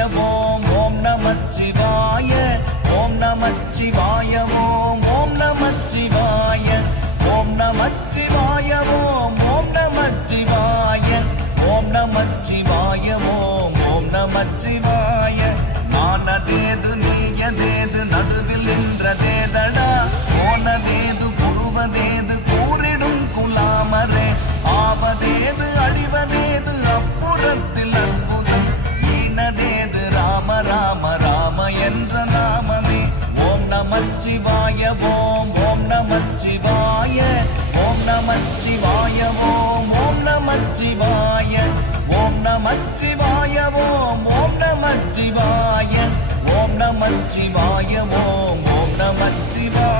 ஓம் ஓம் நமச்சிவாய ஓம் நமச்சிவாய ஓம் ஓம் நமச்சிவாய ஓம் நமச்சிவாய ஓம் ஓம் நமச்சிவாய ஓம் நமச்சிவாய ஓம் ஓம் நமச்சிவாய நானதேது நீயதேது நடுவில் நின்றதேதடா போனதேது புருவதேது கூறிடும் குலாமரே ஆவதேது அடிவதேது அப்புறத்தில் அற்புதம் ஈனதேது ராம ராம ராம என்ற நாமமே ஓம் நமச்சிவாய ஓம் ஓம் நமச்சிவாய ஓம் நமச்சிவாய ஓம் ஓம் நமச்சிவாய ஓம் நமச்சிவாய ஓம் ஓம் நமச்சிவாய ஓம் நமச்சிவாய ஓம் ஓம் நமச்சிவாய